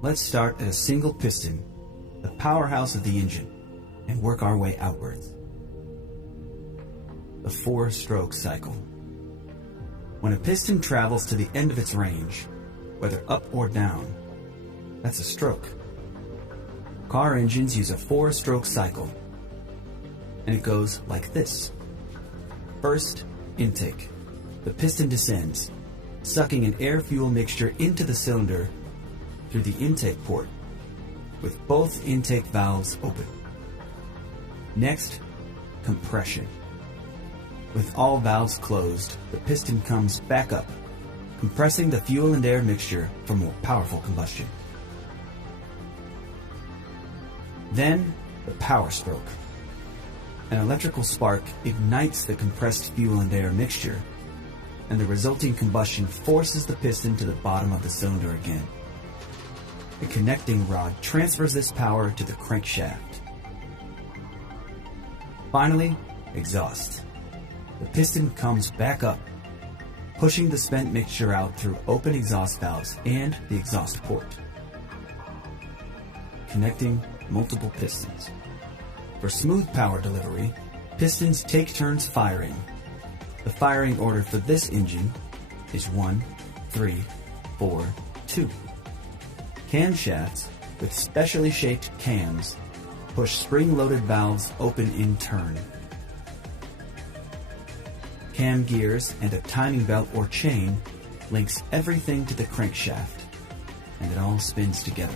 Let's start at a single piston, the powerhouse of the engine, and work our way outwards. The 4-stroke cycle. When a piston travels to the end of its range, whether up or down, that's a stroke. Car engines use a 4-stroke cycle, and it goes like this. First, intake. The piston descends, sucking an air-fuel mixture into the cylinder through the intake port, with both intake valves open. Next, compression. With all valves closed, the piston comes back up, compressing the fuel and air mixture for more powerful combustion. Then, the power stroke. An electrical spark ignites the compressed fuel and air mixture, and the resulting combustion forces the piston to the bottom of the cylinder again. The connecting rod transfers this power to the crankshaft. Finally, exhaust. The piston comes back up, pushing the spent mixture out through open exhaust valves and the exhaust port, connecting multiple pistons. For smooth power delivery, pistons take turns firing. The firing order for this engine is 1, 3, 4, 2. Camshafts with specially shaped cams push spring-loaded valves open in turn. Cam gears and a timing belt or chain links everything to the crankshaft, and it all spins together.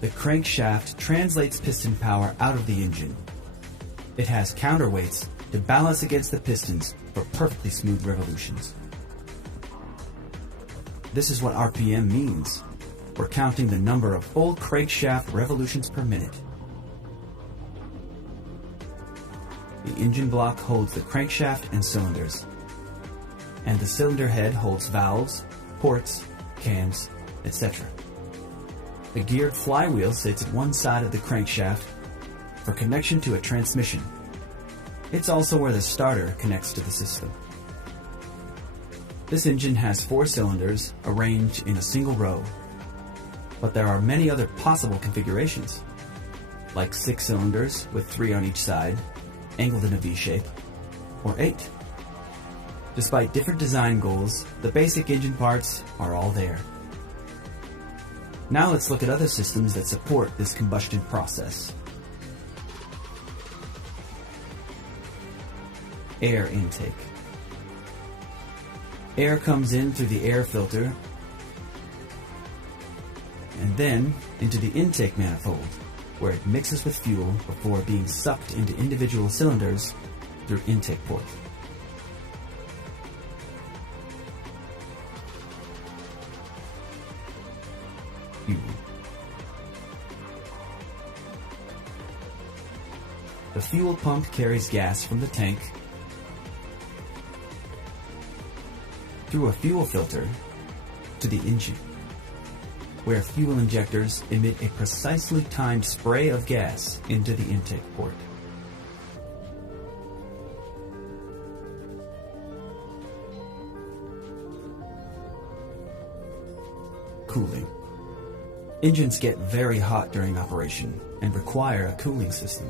The crankshaft translates piston power out of the engine. It has counterweights to balance against the pistons for perfectly smooth revolutions. This is what RPM means. We're counting the number of full crankshaft revolutions per minute. The engine block holds the crankshaft and cylinders, and the cylinder head holds valves, ports, cams, etc. The geared flywheel sits at one side of the crankshaft for connection to a transmission. It's also where the starter connects to the system. This engine has 4 cylinders arranged in a single row, but there are many other possible configurations, like 6 cylinders with 3 on each side, angled in a V shape, or 8. Despite different design goals, the basic engine parts are all there. Now let's look at other systems that support this combustion process. Air intake. Air comes in through the air filter and then into the intake manifold, where it mixes with fuel before being sucked into individual cylinders through intake port. Fuel. The fuel pump carries gas from the tank through a fuel filter to the engine, where fuel injectors emit a precisely timed spray of gas into the intake port. Cooling. Engines get very hot during operation and require a cooling system.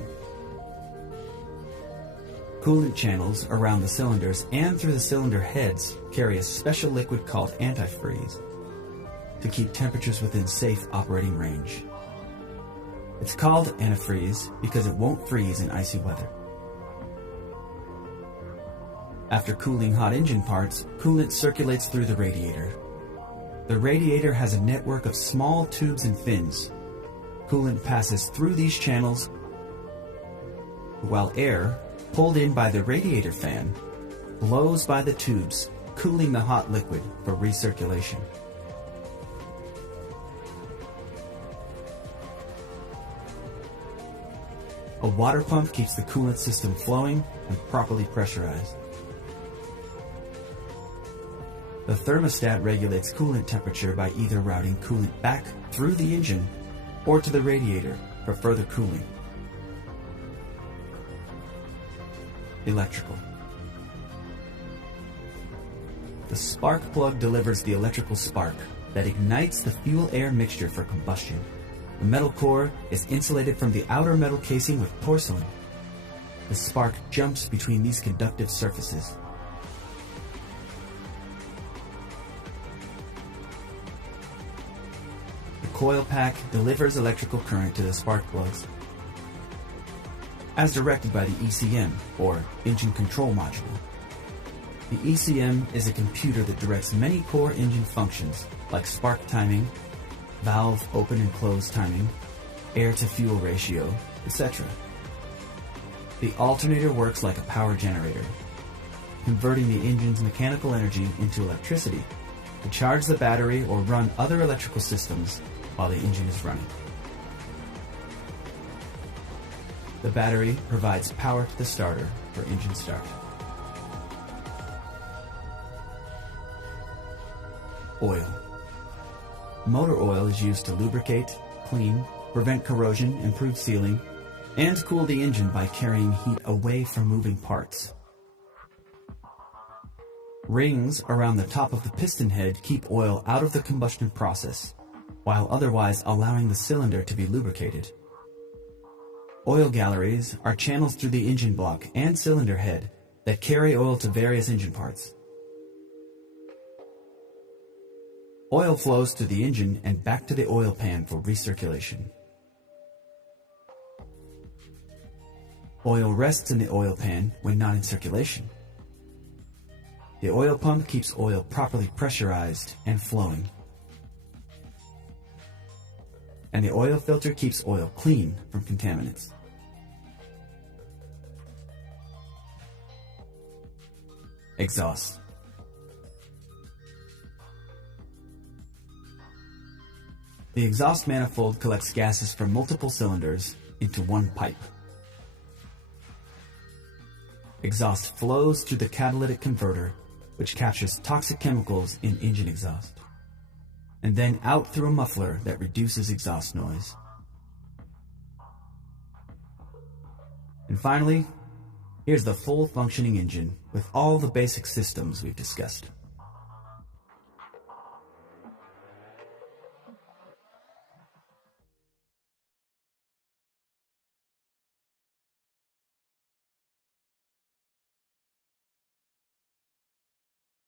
Coolant channels around the cylinders and through the cylinder heads carry a special liquid called antifreeze to keep temperatures within safe operating range. It's called antifreeze because it won't freeze in icy weather. After cooling hot engine parts, coolant circulates through the radiator. The radiator has a network of small tubes and fins. Coolant passes through these channels, while air, pulled in by the radiator fan, blows by the tubes, cooling the hot liquid for recirculation. A water pump keeps the coolant system flowing and properly pressurized. The thermostat regulates coolant temperature by either routing coolant back through the engine or to the radiator for further cooling. Electrical. The spark plug delivers the electrical spark that ignites the fuel-air mixture for combustion. The metal core is insulated from the outer metal casing with porcelain. The spark jumps between these conductive surfaces. The coil pack delivers electrical current to the spark plugs, as directed by the ECM, or Engine Control Module. The ECM is a computer that directs many core engine functions, like spark timing, valve open and close timing, air-to-fuel ratio, etc. The alternator works like a power generator, converting the engine's mechanical energy into electricity to charge the battery or run other electrical systems while the engine is running. The battery provides power to the starter for engine start. Oil. Motor oil is used to lubricate, clean, prevent corrosion, improve sealing, and cool the engine by carrying heat away from moving parts. Rings around the top of the piston head keep oil out of the combustion process, while otherwise allowing the cylinder to be lubricated. Oil galleries are channels through the engine block and cylinder head that carry oil to various engine parts. Oil flows through the engine and back to the oil pan for recirculation. Oil rests in the oil pan when not in circulation. The oil pump keeps oil properly pressurized and flowing. And the oil filter keeps oil clean from contaminants. Exhaust. The exhaust manifold collects gases from multiple cylinders into one pipe. Exhaust flows through the catalytic converter, which captures toxic chemicals in engine exhaust, and then out through a muffler that reduces exhaust noise. And finally, here's the full functioning engine with all the basic systems we've discussed.